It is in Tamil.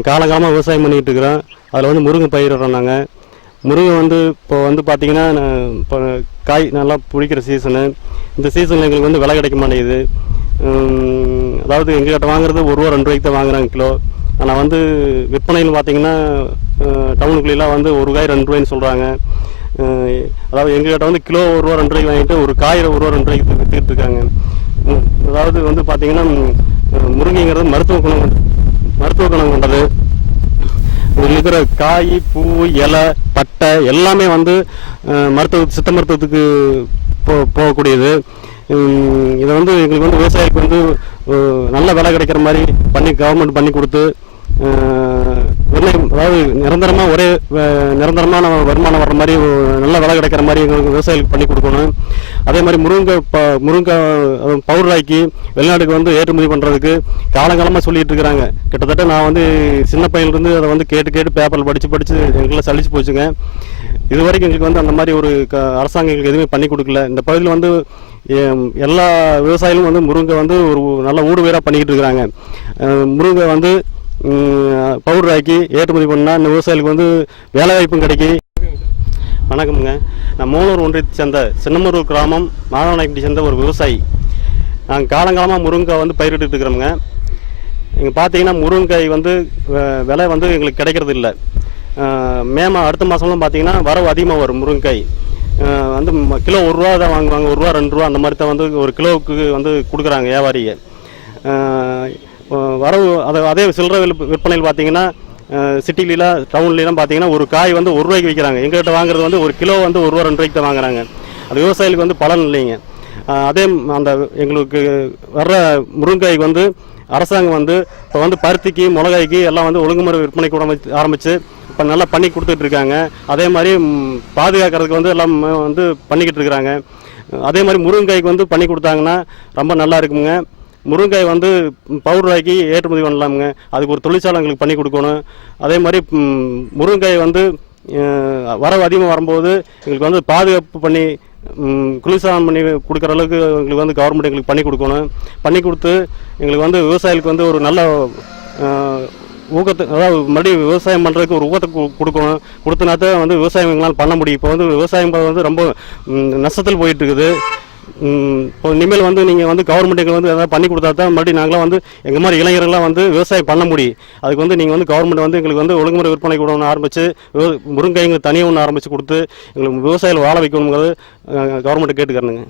நாங்கள் காலகாலமாக விவசாயம் பண்ணிகிட்டு இருக்கிறோம். அதில் வந்து முருங்கை பயிரிடுறோம். நாங்கள் முருங்கை வந்து இப்போ வந்து பார்த்திங்கன்னா இப்போ காய் நல்லா பிடிக்கிற சீசனு. இந்த சீசனில் எங்களுக்கு வந்து விலை கிடைக்க மாட்டேங்குது. அதாவது எங்கள்கிட்ட வாங்குறது ₹1 ₹2 தான் வாங்குறாங்க கிலோ. ஆனால் வந்து விற்பனையில் பார்த்திங்கன்னா டவுனுக்குள்ளெலாம் வந்து ஒரு காய் ₹2 சொல்கிறாங்க. அதாவது எங்கள்கிட்ட வந்து கிலோ ₹1 ₹2 வாங்கிட்டு ஒரு காய் ₹1 ₹2 விற்றுக்கிட்டு இருக்காங்க. அதாவது வந்து பார்த்திங்கன்னா முருங்கைங்கிறது மருத்துவ குணம் கொண்டது. இதில் இருக்கிற காய், பூ, இலை, பட்டை எல்லாமே வந்து சித்த மருத்துவத்துக்கு போகக்கூடியது. இதை வந்து எங்களுக்கு வந்து விவசாயிக்கு வந்து நல்ல விலை கிடைக்கிற மாதிரி கவர்மெண்ட் பண்ணி கொடுத்து, அதாவது நிரந்தரமான வருமானம் வர்ற மாதிரி நல்ல விலை கிடைக்கிற மாதிரி எங்களுக்கு விவசாயிகளுக்கு பண்ணி கொடுக்கணும். அதே மாதிரி முருங்கை பவுடராக்கி வெளிநாட்டுக்கு வந்து ஏற்றுமதி பண்ணுறதுக்கு காலங்காலமாக சொல்லிட்டு இருக்கிறாங்க. கிட்டத்தட்ட நான் வந்து சின்ன பையன்லேருந்து அதை வந்து கேட்டு பேப்பரில் படித்து எங்களுக்குலாம் சலிச்சு போச்சுங்க. இது வரைக்கும் எங்களுக்கு வந்து அந்த மாதிரி ஒரு அரசாங்கம் எங்களுக்கு எதுவுமே பண்ணி கொடுக்கல. இந்த பகுதியில் வந்து எல்லா விவசாயிகளும் வந்து முருங்கை வந்து ஒரு நல்ல ஊடுபயிராக பண்ணிக்கிட்டு இருக்கிறாங்க. முருங்கை வந்து பவுடராக்கி ஏற்றுமதி பண்ணால் இந்த விவசாயிகளுக்கு வந்து வேலை வாய்ப்பும் கிடைக்கும். வணக்கமுங்க. நான் மூலூர் ஒன்றியத்தை சேர்ந்த சின்னமூர் கிராமம் மாதவநாயக்கட்டி சேர்ந்த ஒரு விவசாயி. நாங்கள் காலங்காலமாக முருங்கை வந்து பயிரிட்டு இருக்கிறோமுங்க. இங்கே பார்த்தீங்கன்னா முருங்கை வந்து விலை வந்து எங்களுக்கு கிடைக்கிறது இல்லை. அடுத்த மாதம்லாம் பார்த்தீங்கன்னா வரவு அதிகமாக வரும். முருங்கை வந்து கிலோ ₹1 தான் வாங்குவாங்க. ₹1 ₹2 அந்த மாதிரி தான் வந்து ஒரு கிலோவுக்கு வந்து கொடுக்குறாங்க வியாபாரியை. வரவு அதே சில்லறை விற்பனையில் பார்த்தீங்கன்னா சிட்டிலாம் டவுன்லாம் பார்த்தீங்கன்னா ஒரு காய் வந்து ₹1 விற்கிறாங்க. எங்கள்கிட்ட வாங்குறது வந்து ஒரு கிலோ வந்து ₹1 ₹2 தான் வாங்குறாங்க. அது விவசாயிகளுக்கு வந்து பலன் இல்லைங்க. அதே அந்த எங்களுக்கு வர்ற முருங்காய்க்கு வந்து அரசாங்கம் வந்து இப்போ வந்து பருத்திக்கு, மிளகாய்க்கு எல்லாம் வந்து ஒழுங்குமுறை விற்பனை கூட ஆரம்பித்து இப்போ நல்லா பண்ணி கொடுத்துட்ருக்காங்க. அதே மாதிரி பாதுகாக்கிறதுக்கு வந்து எல்லாம் வந்து பண்ணிக்கிட்டு இருக்கிறாங்க. அதே மாதிரி முருங்காய்க்கு வந்து பண்ணி கொடுத்தாங்கன்னா ரொம்ப நல்லா இருக்குங்க. முருங்காய் வந்து பவுடராக்கி ஏற்றுமதி பண்ணலாமுங்க. அதுக்கு ஒரு தொழிற்சாலை எங்களுக்கு பண்ணி கொடுக்கணும். அதே மாதிரி முருங்காய் வந்து வரவு அதிகமாக வரும்போது எங்களுக்கு வந்து பாதுகாப்பு பண்ணி குளிர்சாதனம் பண்ணி கொடுக்குற அளவுக்கு எங்களுக்கு வந்து கவர்மெண்ட் எங்களுக்கு பண்ணி கொடுக்கணும். பண்ணி கொடுத்து எங்களுக்கு வந்து விவசாயிகளுக்கு வந்து ஒரு நல்ல ஊக்கத்தை, அதாவது மறுபடியும் விவசாயம் பண்ணுறதுக்கு ஒரு ஊக்கத்தை கொடுக்கணும். கொடுத்தனா தான் வந்து விவசாயம் எங்களால் பண்ண முடியும். இப்போ வந்து விவசாயம் வந்து ரொம்ப நஷ்டத்தில் போயிட்டு இருக்குது. இப்போ இனிமேல் வந்து நீங்கள் வந்து கவர்மெண்ட் எங்களுக்கு வந்து எதாவது பண்ணி கொடுத்தா தான் மறுபடியும் நாங்களாம் வந்து எங்கள் மாதிரி இளைஞர்கள்லாம் வந்து விவசாயம் பண்ண முடியும். அதுக்கு வந்து நீங்கள் வந்து கவர்மெண்ட் வந்து எங்களுக்கு வந்து ஒழுங்குமுறை விற்பனை கூட ஒன்று ஆரம்பித்து முருங்கைங்களுக்கு தனியாக ஒன்று ஆரம்பித்து கொடுத்து எங்களுக்கு விவசாயிகள் வாழ வைக்கணுங்கிறது கவர்மெண்ட்டை கேட்டுக்கிறேனுங்க.